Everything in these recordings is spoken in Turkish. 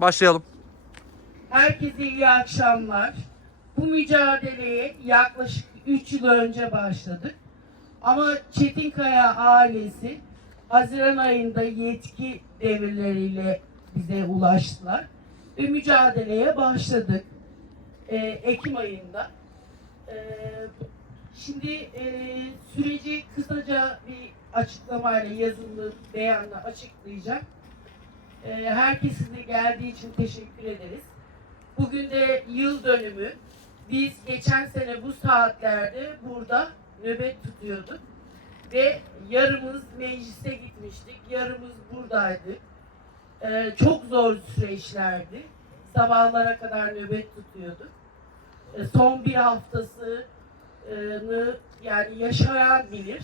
Başlayalım. Herkese iyi akşamlar. Bu mücadeleye yaklaşık 3 yıl önce başladık. Ama Çetinkaya ailesi Haziran ayında yetki devirleriyle bize ulaştılar. Ve mücadeleye başladık. Ee, Ekim ayında. Ee, şimdi e, süreci kısaca bir açıklamayla, yazılı beyanla açıklayacağım. Ee, herkesin de geldiği için teşekkür ederiz. Bugün de yıl dönümü. Biz geçen sene bu saatlerde burada nöbet tutuyorduk. Ve yarımız meclise gitmiştik, yarımız buradaydık. Ee, çok zor süreçlerdi. Sabahlara kadar nöbet tutuyorduk. Ee, son bir haftasını yani yaşayan bilir.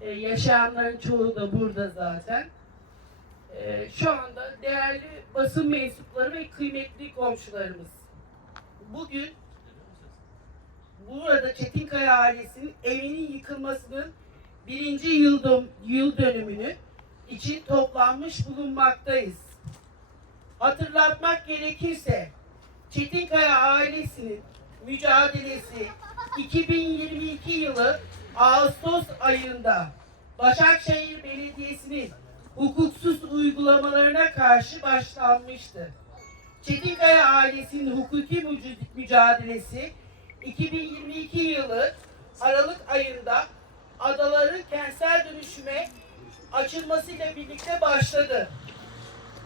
Ee, yaşayanların çoğu da burada zaten. Şu anda değerli basın mensupları ve kıymetli komşularımız. Bugün burada Çetinkaya ailesinin evinin yıkılmasının birinci yıl, yıl dönümünü için toplanmış bulunmaktayız. Hatırlatmak gerekirse Çetinkaya ailesinin mücadelesi 2022 yılı Ağustos ayında Başakşehir Belediyesi'nin hukuksuz uygulamalarına karşı başlanmıştı. Çetinkaya ailesinin hukuki müc- mücadelesi 2022 yılı Aralık ayında adaların kentsel dönüşüme açılmasıyla birlikte başladı.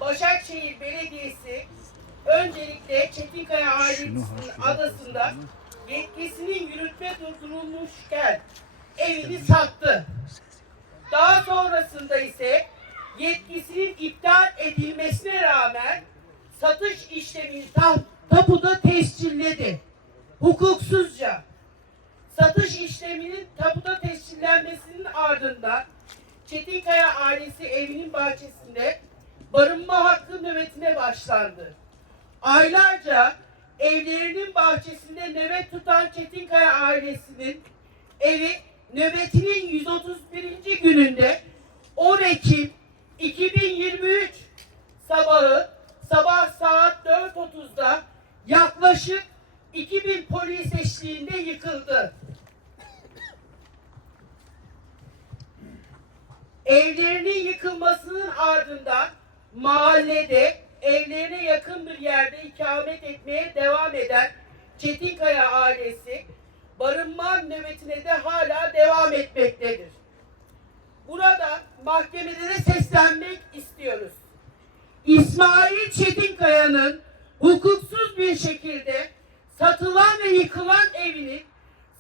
Başakşehir Belediyesi öncelikle Çetinkaya ailesinin adasında yetkisinin yürütme durdurulmuşken evini sattı. Daha sonrasında başlandı. Aylarca evlerinin bahçesinde nöbet tutan Çetinkaya ailesinin evi nöbetinin 131. gününde 10 Ekim 2023 sabahı sabah saat 4.30'da yaklaşık 2000 polis eşliğinde yıkıldı. Evlerinin yıkılmasının ardından mahallede evlerine yakın bir yerde ikamet etmeye devam eden Çetinkaya ailesi barınma nöbetine de hala devam etmektedir. Burada mahkemelere seslenmek istiyoruz. İsmail Çetinkaya'nın hukuksuz bir şekilde satılan ve yıkılan evinin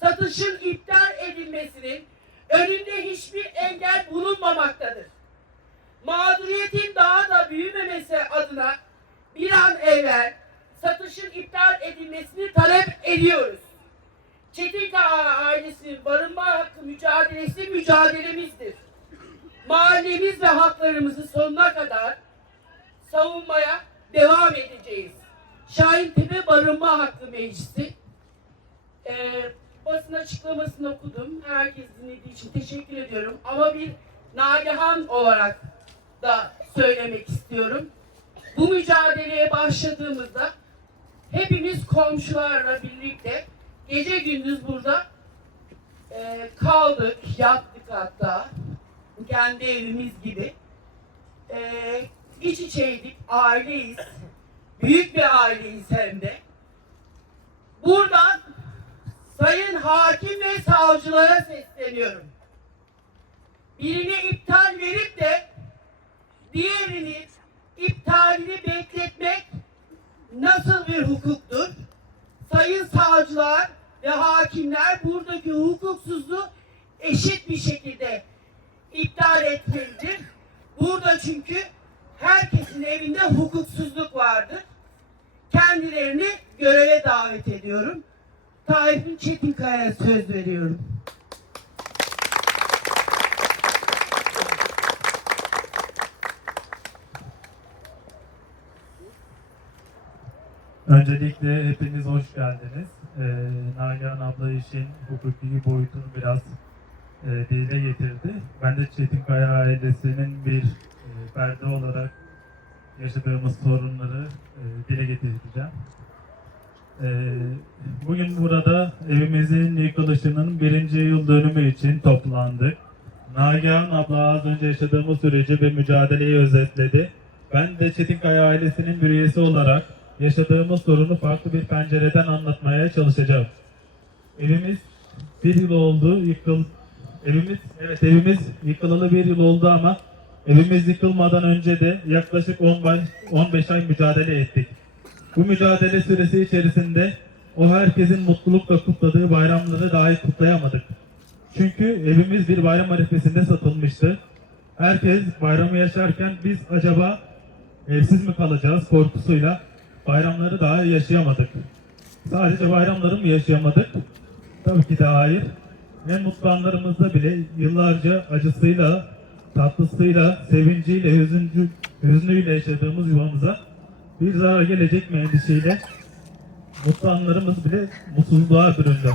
satışın iptal edilmesinin önünde hiçbir engel bulunmamaktadır. Mağduriyetin daha da büyümemesi adına bir an evvel satışın iptal edilmesini talep ediyoruz. Çetinkaya ailesinin barınma hakkı mücadelesi mücadelemizdir. Mahallemiz ve haklarımızı sonuna kadar savunmaya devam edeceğiz. Şahintepe Barınma Hakkı Meclisi e, basın açıklamasını okudum. Herkes dinlediği için teşekkür ediyorum. Ama bir Nagihan olarak da söylemek istiyorum. Bu mücadeleye başladığımızda hepimiz komşularla birlikte gece gündüz burada e, kaldık, yattık hatta. Kendi evimiz gibi. E, iç içeydik, aileyiz. Büyük bir aileyiz hem de. Buradan sayın hakim ve savcılara sesleniyorum. Birine iptal verip de diğerinin iptalini bekletmek nasıl bir hukuktur? Sayın savcılar ve hakimler buradaki hukuksuzluğu eşit bir şekilde iptal etmelidir. Burada çünkü herkesin evinde hukuksuzluk vardır. Kendilerini göreve davet ediyorum. Tayyip'in Çetinkaya'ya söz veriyorum. Öncelikle hepiniz hoş geldiniz. Ee, Nagihan abla işin hukuki boyutunu biraz e, dile getirdi. Ben de Çetinkaya ailesinin bir e, ferdi olarak yaşadığımız sorunları e, dile getireceğim. E, bugün burada evimizin yıkılışının birinci yıl dönümü için toplandık. Nagihan abla az önce yaşadığımız süreci ve mücadeleyi özetledi. Ben de Çetinkaya ailesinin bir üyesi olarak yaşadığımız sorunu farklı bir pencereden anlatmaya çalışacağım. Evimiz bir yıl oldu yıkıl evimiz evet evimiz yıkılalı bir yıl oldu ama evimiz yıkılmadan önce de yaklaşık 10 bay- 15 ay mücadele ettik. Bu mücadele süresi içerisinde o herkesin mutlulukla kutladığı bayramları dahi kutlayamadık. Çünkü evimiz bir bayram arifesinde satılmıştı. Herkes bayramı yaşarken biz acaba evsiz mi kalacağız korkusuyla bayramları daha yaşayamadık. Sadece bayramları mı yaşayamadık? Tabii ki de hayır. En mutlu anlarımızda bile yıllarca acısıyla, tatlısıyla, sevinciyle, hüzüncü, hüznüyle yaşadığımız yuvamıza bir zarar gelecek mi endişeyle mutlu anlarımız bile mutsuzluğa büründü.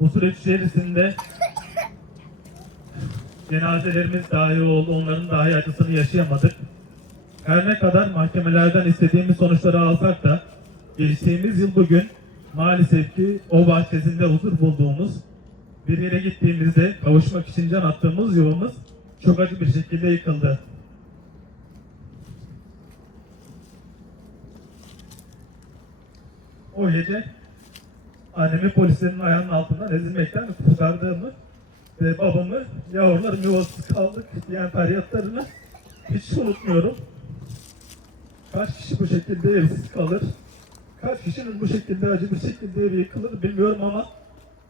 Bu süreç içerisinde cenazelerimiz dahi oldu, onların dahi acısını yaşayamadık. Her ne kadar mahkemelerden istediğimiz sonuçları alsak da geçtiğimiz yıl bugün maalesef ki o bahçesinde huzur bulduğumuz bir yere gittiğimizde kavuşmak için can attığımız yuvamız çok acı bir şekilde yıkıldı. O gece annemi polislerin ayağının altından ezilmekten kurtardığımı ve babamı yavrularım yuvasız kaldık diyen feryatlarını hiç unutmuyorum. Kaç kişi bu şekilde evsiz kalır? Kaç kişinin bu şekilde acı bir şekilde evi yıkılır bilmiyorum ama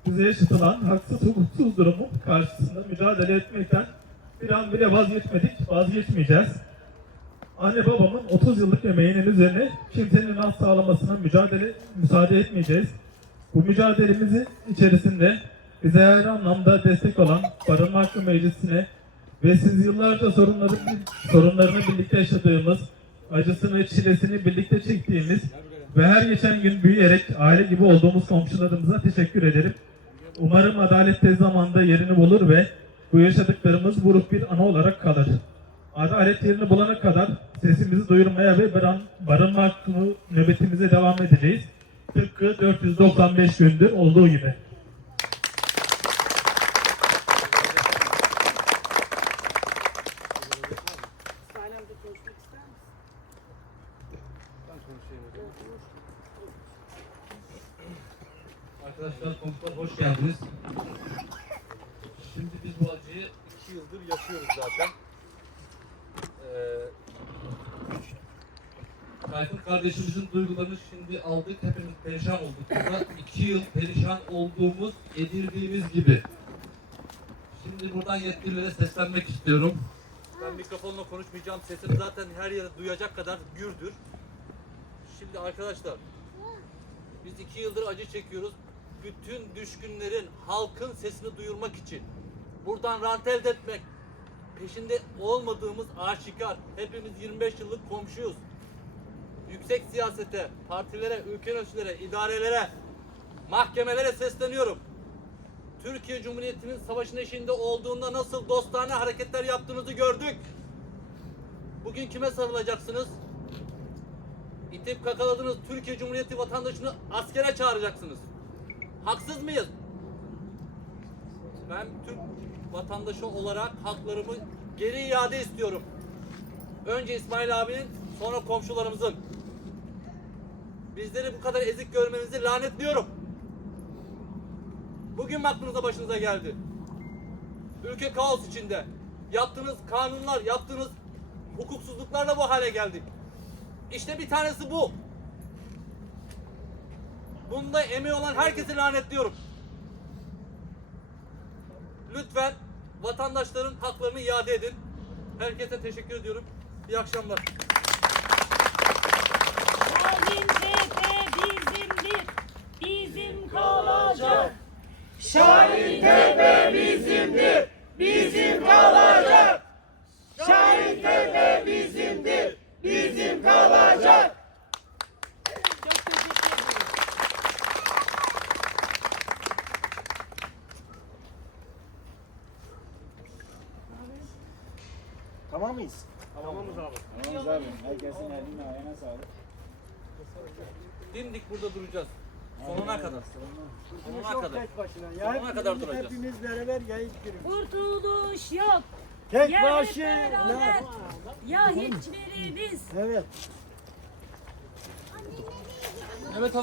bize yaşatılan haksız hukuksuz durumun karşısında mücadele etmekten bir an bile vazgeçmedik, vazgeçmeyeceğiz. Anne babamın 30 yıllık emeğinin üzerine kimsenin az sağlamasına mücadele müsaade etmeyeceğiz. Bu mücadelemizi içerisinde bize her anlamda destek olan Barınma Hakkı Meclisi'ne ve siz yıllarca sorunları, sorunlarını birlikte yaşadığımız, acısını, çilesini birlikte çektiğimiz ve her geçen gün büyüyerek aile gibi olduğumuz komşularımıza teşekkür ederim. Umarım adalet tez zamanda yerini bulur ve bu yaşadıklarımız buruk bir ana olarak kalır. Adalet yerini bulana kadar sesimizi duyurmaya ve barın, barınma hakkı nöbetimize devam edeceğiz. Tıpkı 495 gündür olduğu gibi. Arkadaşlar konuklar hoş geldiniz. Şimdi biz bu acıyı iki yıldır yaşıyoruz zaten. Ee, kardeşimizin duygularını şimdi aldık. Hepimiz perişan olduk burada. İki yıl perişan olduğumuz, yedirdiğimiz gibi. Şimdi buradan yetkililere seslenmek istiyorum. Ben mikrofonla konuşmayacağım. Sesim zaten her yere duyacak kadar gürdür. Şimdi arkadaşlar biz iki yıldır acı çekiyoruz. Bütün düşkünlerin, halkın sesini duyurmak için. Buradan rant elde etmek. Peşinde olmadığımız aşikar. Hepimiz 25 yıllık komşuyuz. Yüksek siyasete, partilere, ülke yöneticilere, idarelere, mahkemelere sesleniyorum. Türkiye Cumhuriyeti'nin savaşın eşiğinde olduğunda nasıl dostane hareketler yaptığınızı gördük. Bugün kime sarılacaksınız? İtip kakaladınız Türkiye Cumhuriyeti vatandaşını askere çağıracaksınız. Haksız mıyız? Ben Türk vatandaşı olarak haklarımı geri iade istiyorum. Önce İsmail abinin sonra komşularımızın. Bizleri bu kadar ezik görmenizi lanetliyorum. Bugün aklınıza başınıza geldi? Ülke kaos içinde. Yaptığınız kanunlar, yaptığınız hukuksuzluklarla bu hale geldik. İşte bir tanesi bu. Bunda emeği olan herkesi lanetliyorum. Lütfen vatandaşların haklarını iade edin. Herkese teşekkür ediyorum. İyi akşamlar. Şahin Tepe bizimdir, bizim kalacak. Şahin Tepe bizimdir, bizim kalacak. Şahin Tepe bizimdir, bizim kalacak. Çok teşekkür ederim. Tamam mıyız? Tamam Tamamız abi. Herkesin eline ayağına sağlık. Dimdik burada duracağız. Sonuna kadar. Sonuna kadar. Tek başına. Ya Sonuna kadar duracağız. hepimiz beraber yayıp girin. Kurtuluş yok. Tek Ya başına. Ya hiçbirimiz. Evet. Evet